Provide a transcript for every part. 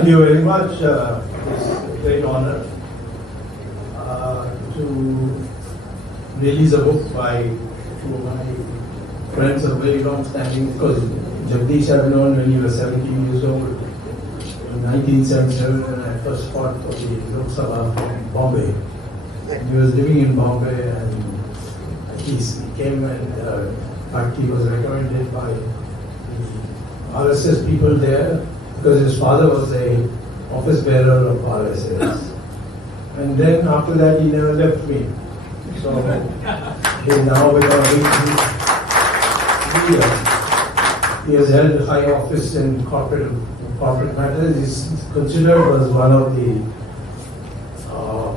Thank you very much. It's a great honor to release a book by two of my friends of very long standing, because 𝙒𝙤𝙤 I've known when he was 17 years old. In 1977, when I first fought for the Lok Sabha in Bombay. He was living in Bombay, and he came and in fact he was recommended by the RSS people there, because his father was a office bearer of RSS. And then after that he never left me. So he is now with our leader. He has held high office in corporate matters. He's considered as one of the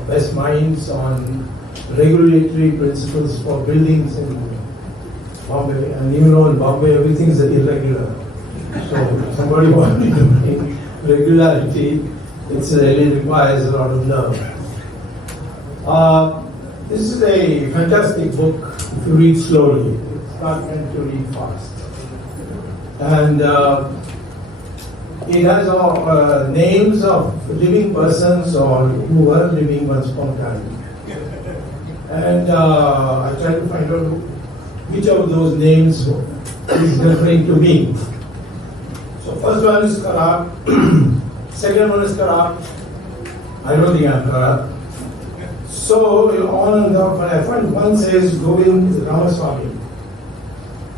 best minds on regulatory principles for buildings in Bombay. And even though in Bombay everything is irregular, so if somebody wanting to bring regularity, it really requires a lot of nerve. This is a fantastic book if you read slowly. It's not meant to read fast. And it has names of living persons or who were living once upon a time. And I tried to find out which of those names is referring to me. So first one is 𝗏𝗏, second one is 𝗏𝗏. I don't think I'm 𝗏𝗏. So on and on, but I find one says 𝗏𝗏 Ramaswamy,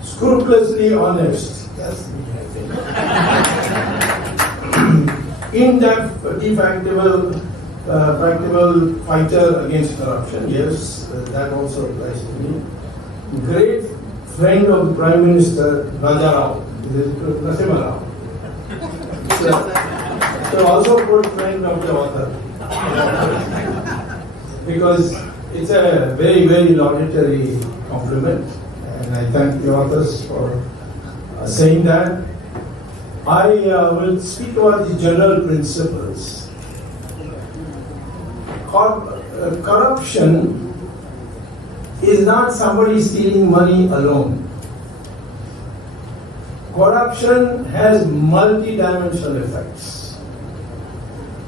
scrupulously honest. That's me, I think. In-depth, defectable, practical fighter against corruption. Yes, that also applies to me. Great friend of the Prime Minister Raja Rao, Narasimha Rao. So also put friend of the author. Because it's a very, very laudatory compliment, and I thank the authors for saying that. I will speak about the general principles. Corruption is not somebody stealing money alone. Corruption has multi-dimensional effects.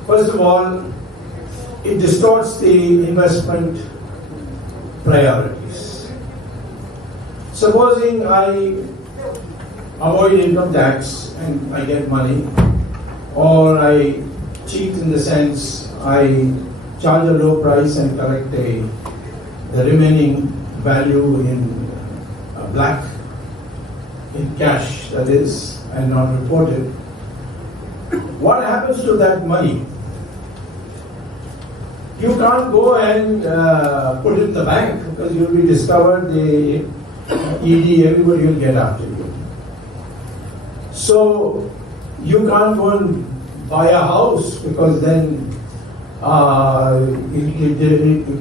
First of all, it distorts the investment priorities. Supposing I avoid income tax and I get money, or I cheat in the sense I charge a low price and collect the remaining value in black, in cash that is, and not reported. What happens to that money? You can't go and put it in the bank, because you'll be discovered, the ED, everybody will get after you. So you can't go and buy a house, because then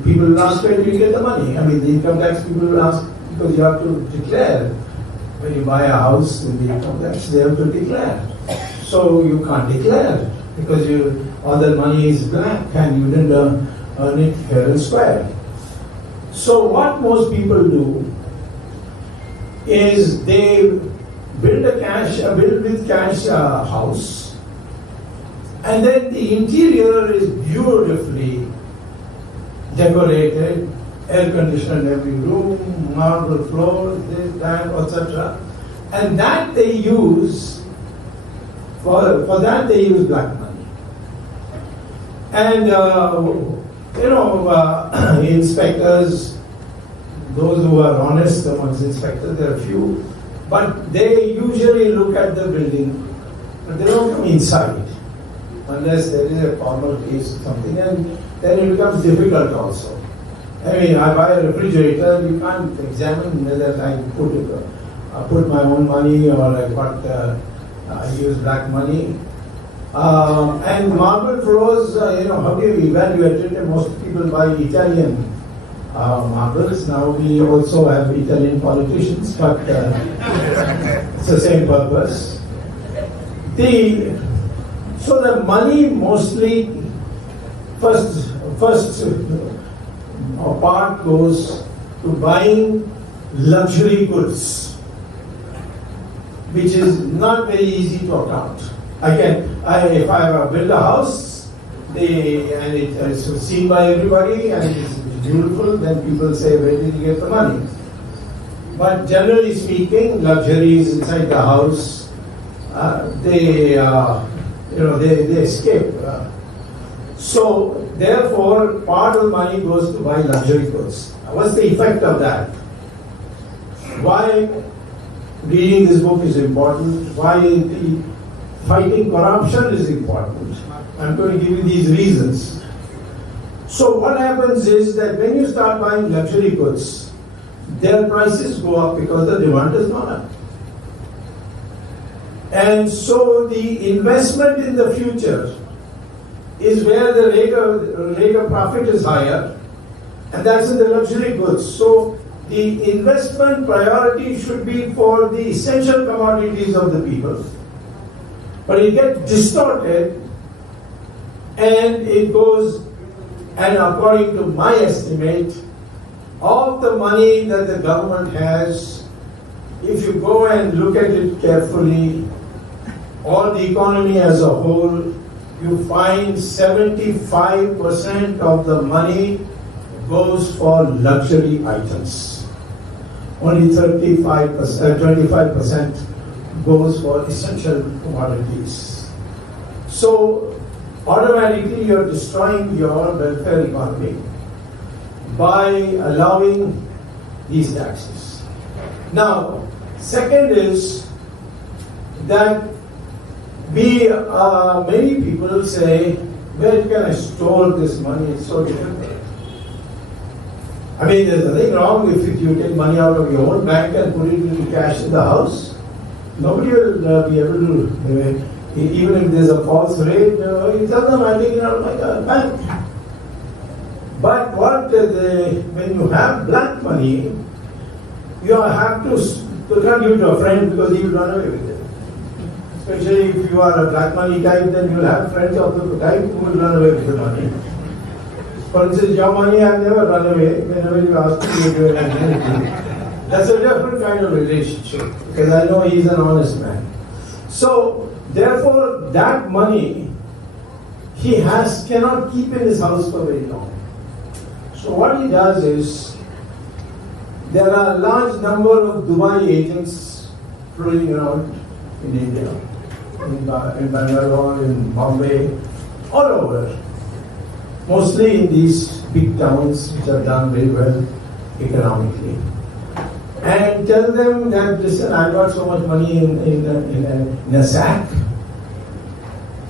people will ask where do you get the money. I mean, the income tax people will ask, because you have to declare. When you buy a house in the income tax, they have to declare. So you can't declare, because all the money is black and you didn't earn it fair and square. So what most people do is they build with cash a house, and then the interior is beautifully decorated, air conditioned every room, marble floors, this, that, etc. And that they use, for that they use black money. And inspectors, those who are honest amongst inspectors, there are few, but they usually look at the building, but they don't come inside unless there is a formal case or something, and then it becomes difficult also. I mean, I buy a refrigerator, you can't examine whether I put my own money or I use black money. And marble floors, how do you evaluate it? And most people buy Italian marbles. Now we also have Italian politicians, but it's the same purpose. So the money mostly, first part goes to buying luxury goods, which is not very easy to account. Again, if I build a house, and it's seen by everybody and it's beautiful, then people say, where did you get the money? But generally speaking, luxuries inside the house, they escape. So therefore, part of the money goes to buy luxury goods. What's the effect of that? Why reading this book is important? Why fighting corruption is important? I'm going to give you these reasons. So what happens is that when you start buying luxury goods, their prices go up because the demand is gone up. And so the investment in the future is where the rate of profit is higher, and that's in the luxury goods. So the investment priority should be for the essential commodities of the people. But it gets distorted, and it goes, and according to my estimate, of the money that the government has, if you go and look at it carefully, all the economy as a whole, you find 75% of the money goes for luxury items. Only 25% goes for essential commodities. So automatically you're destroying your welfare economy by allowing these taxes. Now, second is that many people say, where can I store this money? It's so difficult. I mean, there's nothing wrong if you take money out of your own bank and put it into cash in the house. Nobody will be able to, even if there's a false rate, you tell them, I'm taking it out of my bank. But when you have blank money, you have to can't give it to a friend because he will run away with it. Especially if you are a black money type, then you will have friends of the type who will run away with the money. For instance, your money, I have never run away whenever you ask me to do anything. That's a different kind of relationship, because I know he's an honest man. So, therefore, that money he cannot keep in his house for very long. So what he does is, there are a large number of Dubai agents floating around in India, in Bangalore, in Bombay, all over. Mostly in these big towns which have done very well economically. And tell them that, listen, I got so much money in a sack.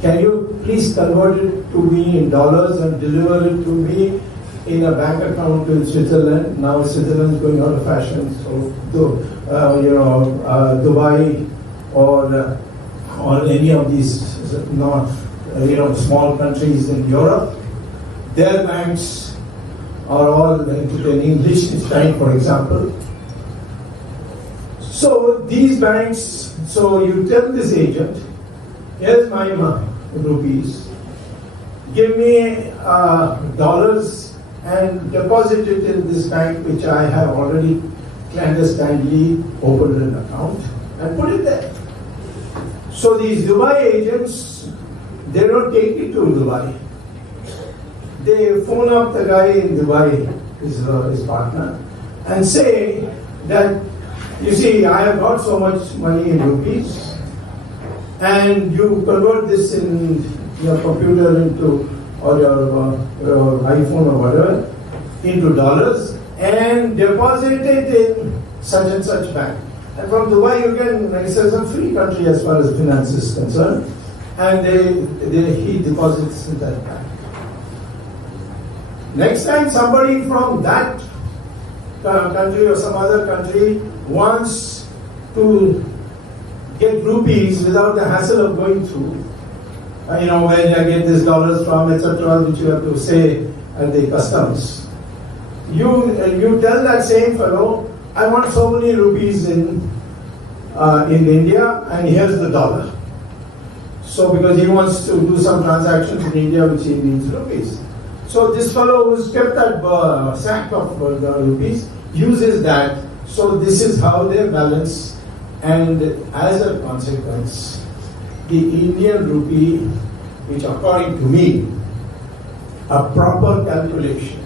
Can you please convert it to me in dollars and deliver it to me in a bank account in Switzerland? Now Switzerland is going out of fashion, so Dubai or any of these small countries in Europe, their banks are all in English, for example. So these banks, so you tell this agent, here's my rupees, give me dollars and deposit it in this bank which I have already clandestinely opened an account and put it there. So these Dubai agents, they don't take it to Dubai. They phone up the guy in Dubai, his partner, and say that, you see, I have got so much money in rupees, and you convert this in your computer into, or your iPhone or whatever, into dollars, and deposit it in such and such bank. And from Dubai you can, it's a free country as far as finance is concerned, and he deposits in that bank. Next time somebody from that country or some other country wants to get rupees without the hassle of going through, where I get this dollars from, etc., which you have to say at the customs. You tell that same fellow, I want so many rupees in India, and here's the dollar. So because he wants to do some transactions in India, which he needs rupees. So this fellow who's kept that sack of rupees uses that. So this is how they balance, and as a consequence, the Indian rupee, which according to me, a proper calculation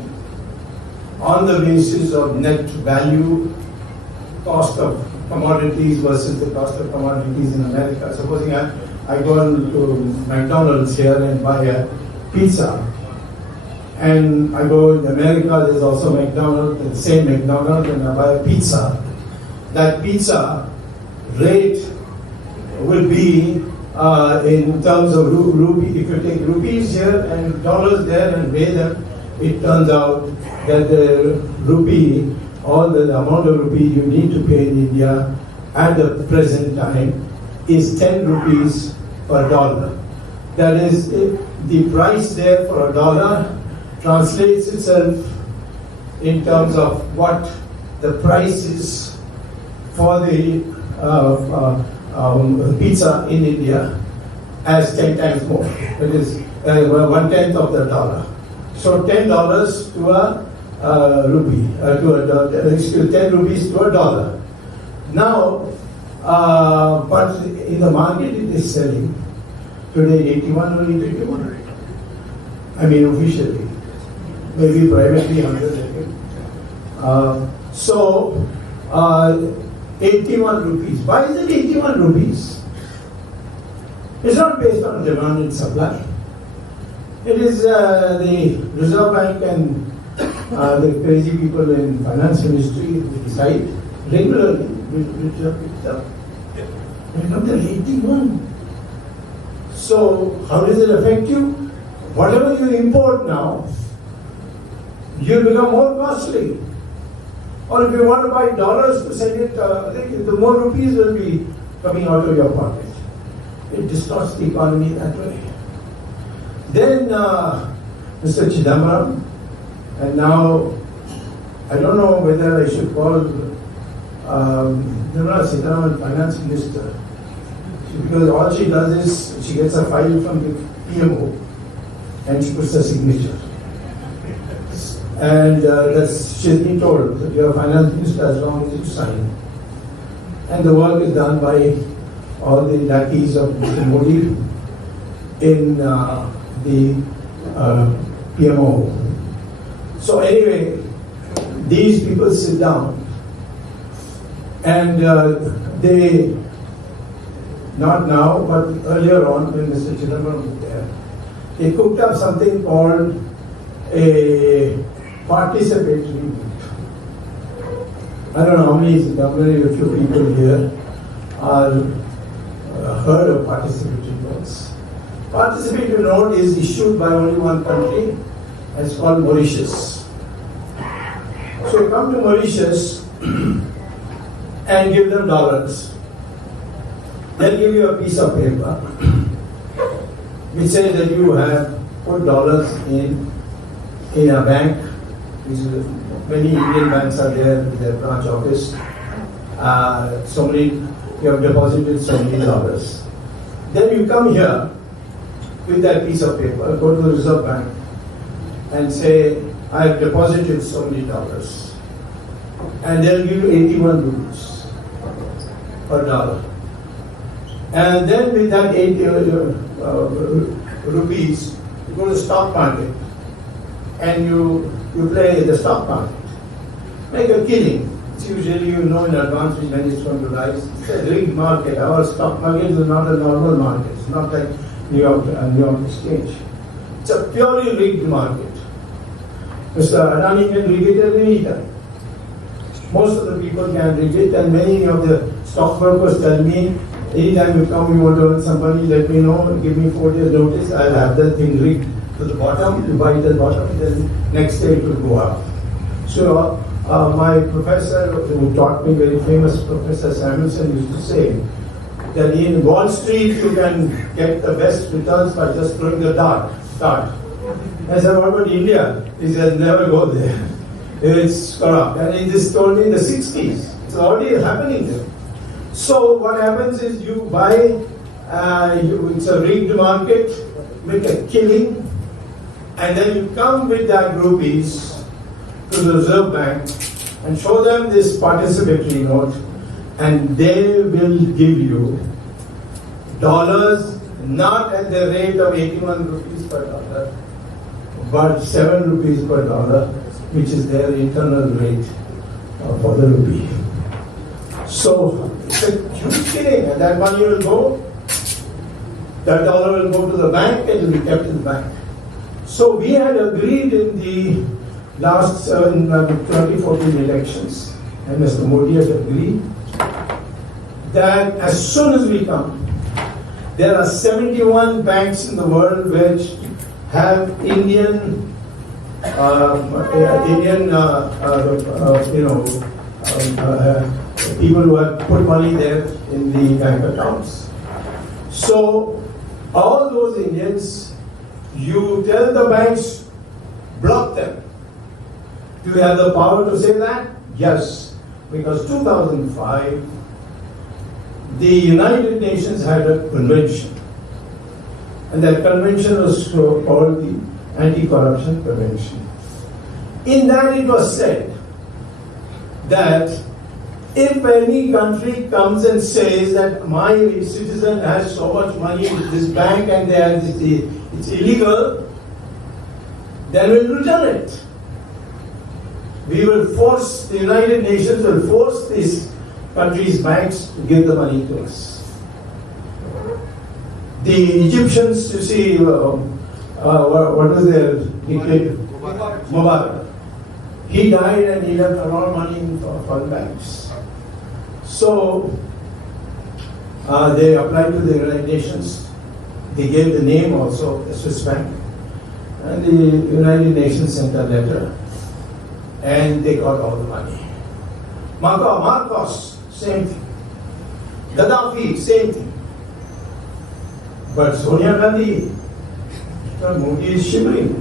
on the basis of net value, cost of commodities versus the cost of commodities in America. Supposing I go to McDonald's here and buy a pizza, and I go in America, there's also McDonald's, the same McDonald's, and I buy a pizza. That pizza rate will be in terms of rupee. If you take rupees here and dollars there and weigh them, it turns out that the rupee, or the amount of rupee you need to pay in India at the present time is 10 rupees per dollar. That is, the price there for a dollar translates itself in terms of what the price is for the pizza in India as 10 times more. It is 1/10 of the dollar. So $10 to a rupee, to 10 rupees to a dollar. Now, but in the market it is selling today 81 or 81. I mean officially, maybe privately 100. So 81 rupees. Why is it 81 rupees? It's not based on demand and supply. It is the Reserve Bank and the crazy people in finance ministry decide regularly. It comes to 81. So how does it affect you? Whatever you import now, you'll become more costly. Or if you want to buy dollars to send it, the more rupees will be coming out of your pocket. It distorts the economy that way. Then Mr. Chidambaram, and now I don't know whether I should call Nirmala Sitharaman Finance Minister, because all she does is she gets a file from the PMO and she puts a signature. And she's been told that you're a finance minister as long as you sign. And the work is done by all the lackeys of Mr. Modi in the PMO. So anyway, these people sit down and they, not now, but earlier on when Mr. Chidambaram was there, they cooked up something called a participatory vote. I don't know how many of you people here are heard of participatory votes. Participatory note is issued by only one country, and it's called Mauritius. So you come to Mauritius and give them dollars. They'll give you a piece of paper which says that you have put dollars in a bank. Many Indian banks are there with their branch office. You have deposited so many dollars. Then you come here with that piece of paper, go to the Reserve Bank and say, I have deposited so many dollars. And they'll give you 81 rupees per dollar. And then with that 80 rupees, you go to the stock market and you play the stock market. Make a killing. It's usually you know in advance which when it's going to rise. It's a rigged market. Our stock market is not a normal market. It's not like New York Exchange. It's a purely rigged market. Mr. Adani can rig it at any time. Most of the people can rig it, and many of the stockbrokers tell me, anytime you come, you want to earn some money, let me know, give me 4 days notice, I'll have that thing rigged to the bottom, you buy it at the bottom, then next day it will go up. So my professor who taught me, very famous Professor Samuelson, used to say that in Wall Street you can get the best returns by just throwing the dart. I said, what about India? He said, never go there. It's corrupt. And he just told me in the 60s. It's already happening there. So what happens is you buy, it's a rigged market, make a killing, and then you come with that rupees to the Reserve Bank and show them this participatory note, and they will give you dollars, not at the rate of 81 rupees per dollar, but 7 rupees per dollar, which is their internal rate for the rupee. So it's a huge killing, and that money will go, that dollar will go to the bank and will be kept in the bank. So we had agreed in the last 2014 elections, and Mr. Modi had agreed that as soon as we come, there are 71 banks in the world which have Indian people who have put money there in the bank accounts. So all those Indians, you tell the banks, block them. Do you have the power to say that? Yes, because 2005, the United Nations had a convention, and that convention was called the Anti-Corruption Convention. In that it was said that if any country comes and says that my citizen has so much money in this bank and it's illegal, then we'll return it. We will force, the United Nations will force these countries' banks to give the money to us. The Egyptians, you see, what was their dictator? Mubarak. He died and he left a lot of money in foreign banks. So they applied to the United Nations. They gave the name also, the Swiss bank. And the United Nations sent a letter. And they got all the money. Marcos, same thing. Gaddafi, same thing. But Sonia Gandhi, Modi is shivering.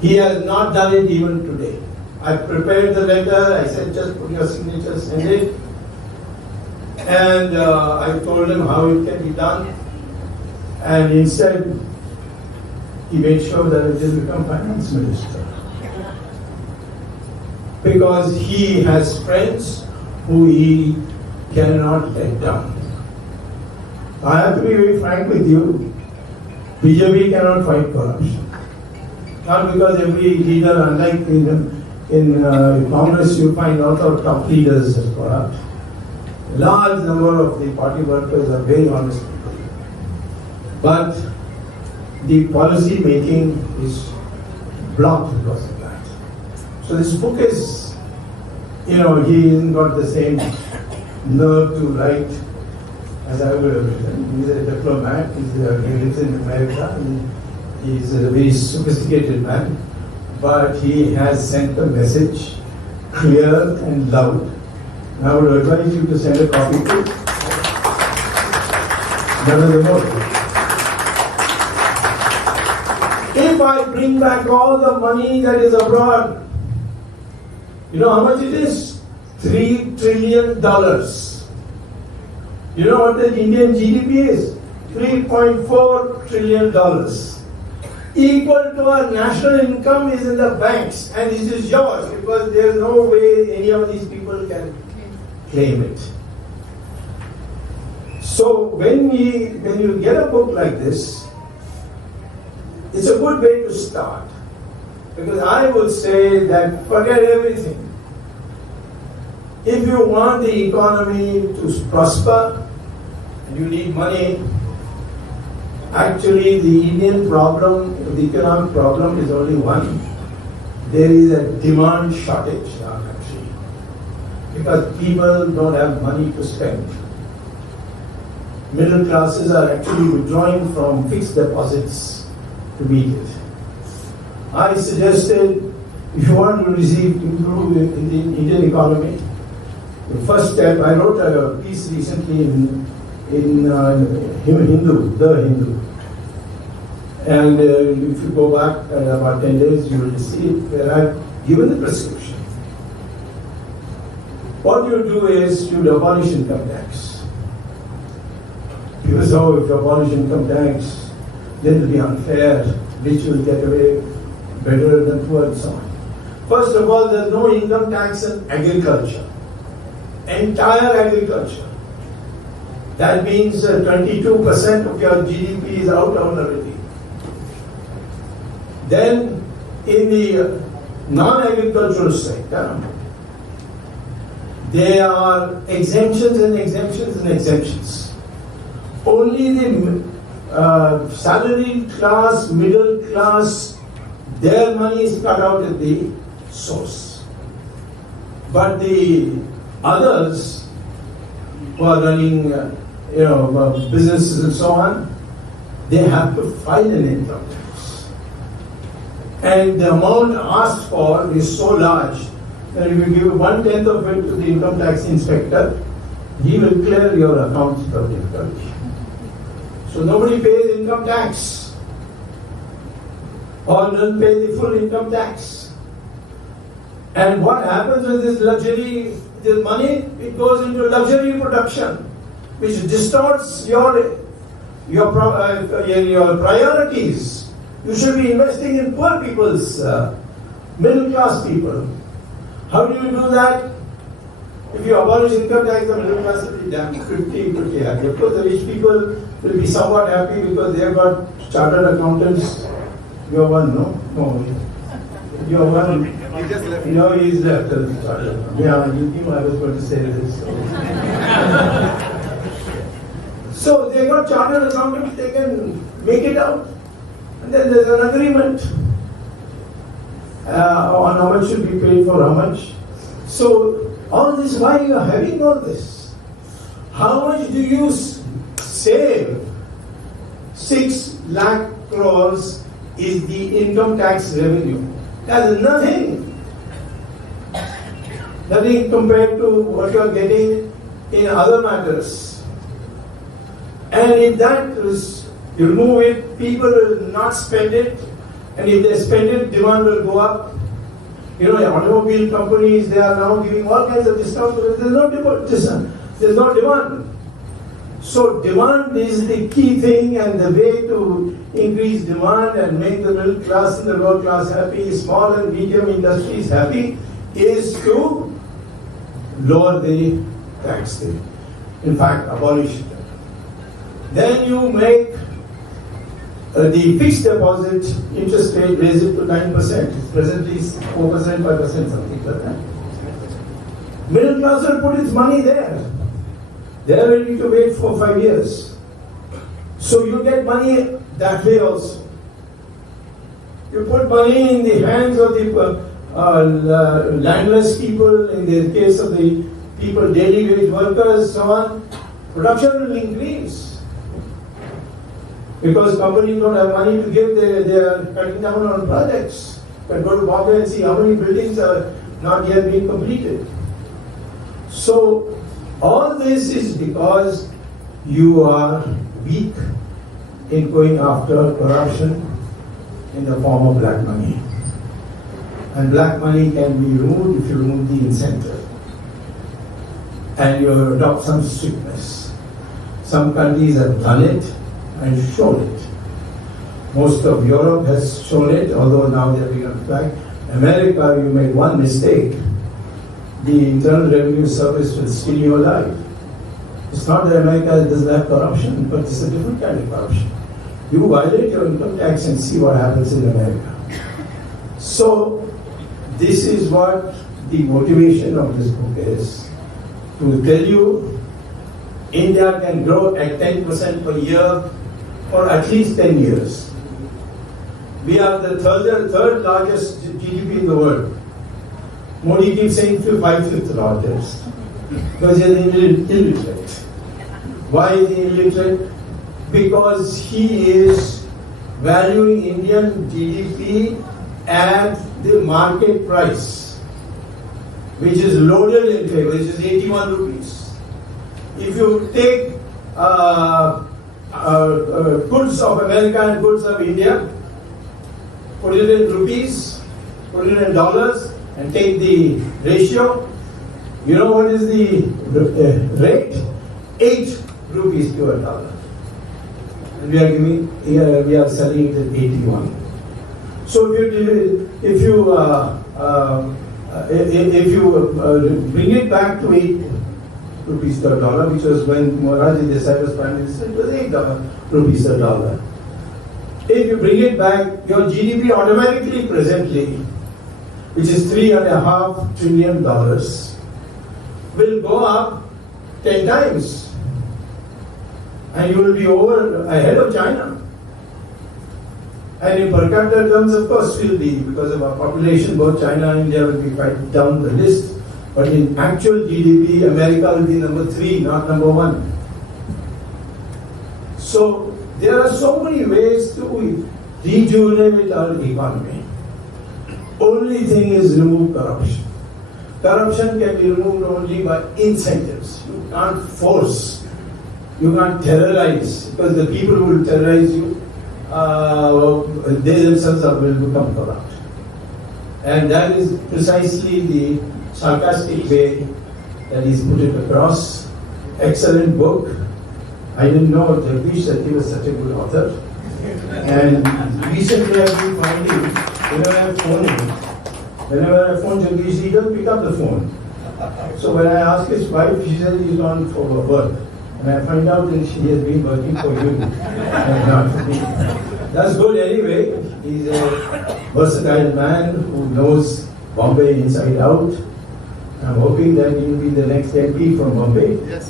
He has not done it even today. I prepared the letter, I said just put your signature, send it. And I told him how it can be done. And instead, he made sure that it will become finance minister. Because he has friends who he cannot let down. I have to be very frank with you. BJP cannot fight corruption. Not because every leader, unlike in Congress, you find a lot of top leaders as corrupt. A large number of the party workers are very honest people. But the policy making is blocked because of that. So this book is, he hasn't got the same nerve to write as I would have written. He's a diplomat, he lives in America, he's a very sophisticated man, but he has sent the message clear and loud. And I would advise you to send a copy to Narendra Modi. If I bring back all the money that is abroad, you know how much it is? $3 trillion. You know what the Indian GDP is? $3.4 trillion. Equal to our national income is in the banks, and this is yours because there is no way any of these people can claim it. So when you get a book like this, it's a good way to start. Because I would say that forget everything. If you want the economy to prosper, and you need money, actually the Indian problem, the economic problem is only one. There is a demand shortage in our country. Because people don't have money to spend. Middle classes are actually withdrawing from fixed deposits to meet it. I suggested, if you want to improve in the Indian economy, the first step, I wrote a piece recently in Hindu, The Hindu. And if you go back about 10 days, you will see it, where I've given the prescription. What you do is you abolish income tax. People say, if you abolish income tax, then it will be unfair, rich will get away better than poor and so on. First of all, there is no income tax in agriculture. Entire agriculture. That means 22% of your GDP is out already. Then in the non-agricultural sector, there are exemptions and exemptions and exemptions. Only the salaried class, middle class, their money is cut out at the source. But the others who are running businesses and so on, they have to file an income tax. And the amount asked for is so large that if you give 1/10 of it to the income tax inspector, he will clear your accounts without difficulty. So nobody pays income tax or doesn't pay the full income tax. And what happens with this luxury, this money? It goes into luxury production, which distorts your priorities. You should be investing in poor people's, middle class people. How do you do that? If you abolish income tax, the middle class will be damn pretty happy. Of course, the rich people will be somewhat happy because they have got chartered accountants. You are one, no? No. You are one. He just left. No, he's left. Yeah, you knew I was going to say this. So they got chartered accountants, they can make it out. And then there's an agreement on how much should be paid for how much. So all this, why you are having all this? How much do you save? 6 lakh crores is the income tax revenue. That's nothing. Nothing compared to what you are getting in other matters. And if that is, you remove it, people will not spend it, and if they spend it, demand will go up. Automobile companies, they are now giving all kinds of discounts because there's no demand. So demand is the key thing, and the way to increase demand and make the middle class and the lower class happy, small and medium industries happy, is to lower the tax rate. In fact, abolish it. Then you make the fixed deposit interest rate, raise it to 9%. It's presently 4%, 5%, something like that. Middle class will put its money there. They are ready to wait for 5 years. So you get money that way also. You put money in the hands of the landless people, in the case of the people, daily wage workers, so on. Production will increase. Because companies don't have money to give, they are cutting down on projects. You can go to Bombay and see how many buildings are not yet being completed. So, all this is because you are weak in going after corruption in the form of black money. And black money can be removed if you remove the incentive. And you adopt some strictness. Some countries have done it and shown it. Most of Europe has shown it, although now they are being back. America, you made one mistake. The Internal Revenue Service will skin you alive. It's not that America doesn't have corruption, but it's a different kind of corruption. You violate your income tax and see what happens in America. So, this is what the motivation of this book is. To tell you, India can grow at 10% per year for at least 10 years. We are the third largest GDP in the world. Modi keeps saying 5th largest because he is illiterate. Why is he illiterate? Because he is valuing Indian GDP at the market price, which is loaded in favor, which is 81 rupees. If you take goods of America and goods of India, put it in rupees, put it in dollars, and take the ratio, you know what is the rate? 8 rupees to a dollar. And we are selling it at 81. So if you bring it back to rupees per dollar, which was when Morarji Desai was Prime Minister, it was $8 rupees per dollar. If you bring it back, your GDP automatically presently, which is $3.5 trillion, will go up 10 times. And you will be ahead of China. And in per capita terms, of course, will be, because of our population, both China and India will be quite down the list. But in actual GDP, America will be number 3, not number 1. So there are so many ways to rejuvenate our economy. Only thing is remove corruption. Corruption can be removed only by incentives. You can't force. You can't terrorize, because the people who will terrorize you, they themselves will become corrupt. And that is precisely the sarcastic way that he's put it across. Excellent book. I didn't know 𝗤𝙧𝙤𝙪 𝗢𝙠 was such a good author. And recently I've been finding, whenever I phone 𝗤𝙧𝙤𝙪, he doesn't pick up the phone. So when I ask his wife, she says he's gone for work. And I find out that she has been working for you and not for me. That's good anyway. He's a versatile man who knows Bombay inside out. I'm hoping that he will be the next MP from Bombay. Yes.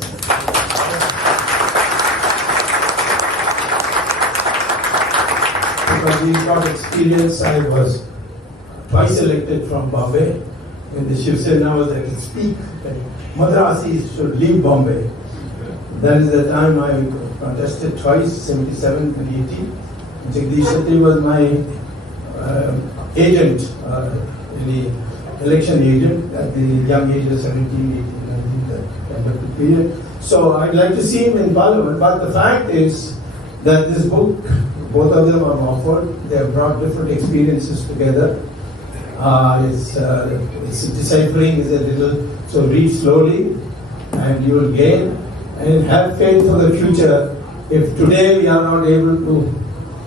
Because he's got experience. I was twice elected from Bombay. When the Shiv Sena was, I can speak that Madrasis should leave Bombay. That is the time I contested twice, 77 and 80. 𝗤𝙧𝙤𝙪 𝗢𝙠 was my agent, the election agent at the young age of 17, 18, 19, that kind of period. So I'd like to see him in Parliament, but the fact is that this book, both of them are offered. They have brought different experiences together. It's deciphering is a little, so read slowly and you will gain. And have faith for the future. If today we are not able to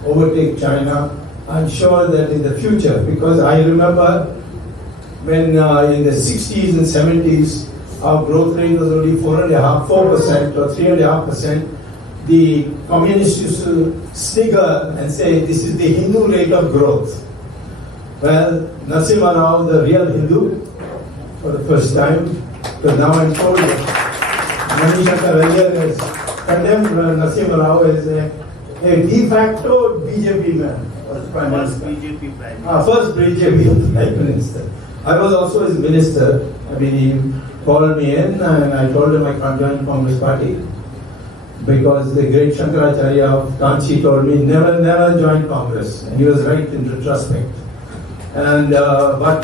overtake China, I'm sure that in the future, because I remember when in the 60s and 70s, our growth rate was only 4% or 3.5%, the communists used to snigger and say, this is the Hindu rate of growth. Well, Narasimha Rao, the real Hindu, for the first time, because now I'm told that Iyer has condemned Narasimha Rao as a de facto BJP man. First BJP Prime Minister. First BJP Prime Minister. I was also his minister. I mean, he called me in and I told him I can't join Congress party because the great Shankaracharya of 𝗠𝐶𝐻 told me never join Congress. And he was right in retrospect. And but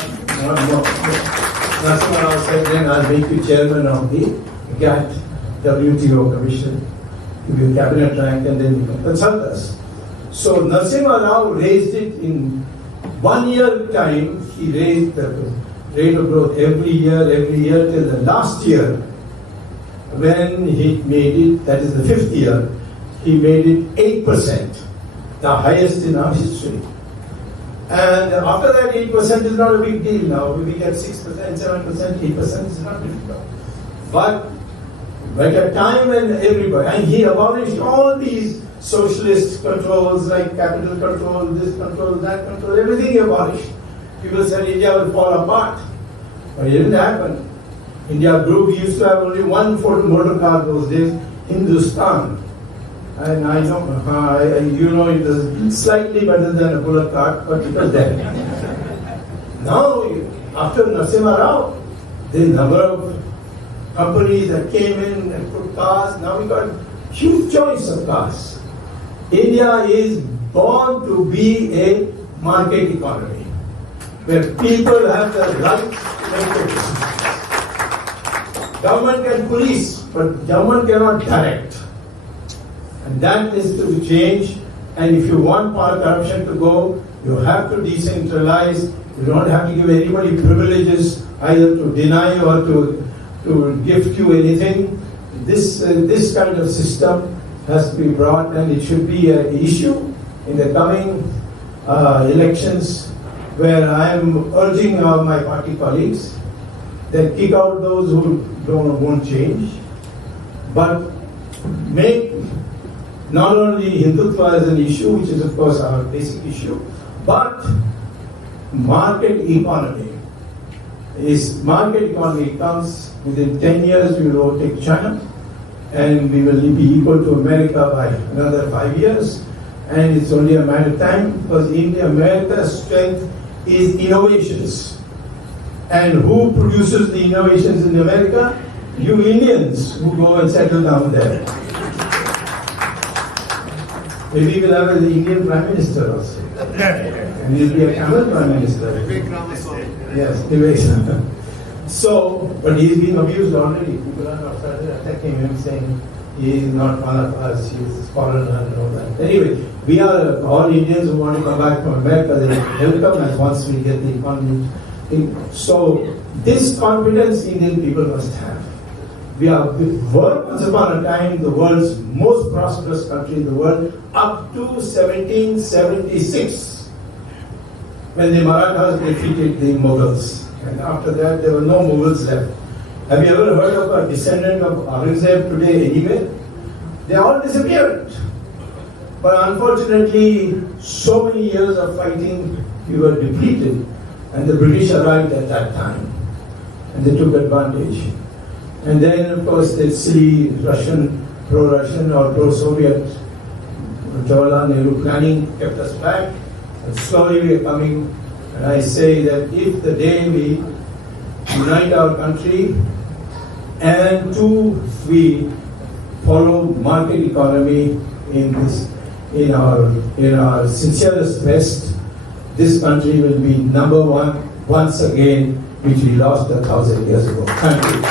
Narasimha Rao said, then I'll make you chairman of the GATT WTO Commission, give you cabinet rank, and then you can consult us. So Narasimha Rao raised it in 1 year time. He raised the rate of growth every year till the last year, when he made it, that is the 5th year, he made it 8%, the highest in our history. And after that, 8% is not a big deal now. We get 6%, 7%, 8% is not difficult. But at a time when everybody, and he abolished all these socialist controls like capital control, this control, that control, everything he abolished. People said India will fall apart. But it didn't happen. India grew. We used to have only one motor car those days, Hindustan. And I know, it was slightly better than a bullock cart, but it was there. Now, after Narasimha Rao, the number of companies that came in and put cars, now we got huge choice of cars. India is born to be a market economy, where people have the right to make decisions. Government can police, but government cannot direct. And that is to change. And if you want corruption to go, you have to decentralize. You don't have to give anybody privileges either to deny or to gift you anything. This kind of system has to be brought, and it should be an issue in the coming elections, where I am urging all my party colleagues that kick out those who won't change, but make not only Hindutva as an issue, which is of course our basic issue, but market economy. Market economy comes within 10 years, we will overtake China, and we will be equal to America by another 5 years, and it's only a matter of time, because America's strength is innovations. And who produces the innovations in America? You Indians who go and settle down there. Maybe we'll have the Indian Prime Minister also. And he'll be a Tamil Prime Minister. Yes, Vivek. So, but he's being abused already. People are not started attacking him, saying he is not one of us, he is a foreigner and all that. Anyway, we are all Indians who want to come back from America, they are welcome as once we get the economy. So, this confidence Indian people must have. We are, once upon a time, the world's most prosperous country in the world, up to 1776, when the Marathas defeated the Mughals. And after that, there were no Mughals left. Have you ever heard of a descendant of 𝙤𝙧𝙤𝙪 today anywhere? They all disappeared. But unfortunately, so many years of fighting, we were depleted. And the British arrived at that time. And they took advantage. And then, of course, the silly Russian, pro-Russian or pro-Soviet Jawaharlal Nehru planning kept us back. And slowly we are coming. And I say that if the day we unite our country and we follow market economy in our sincerest best, this country will be number one once again, which we lost 1,000 years ago. Thank you.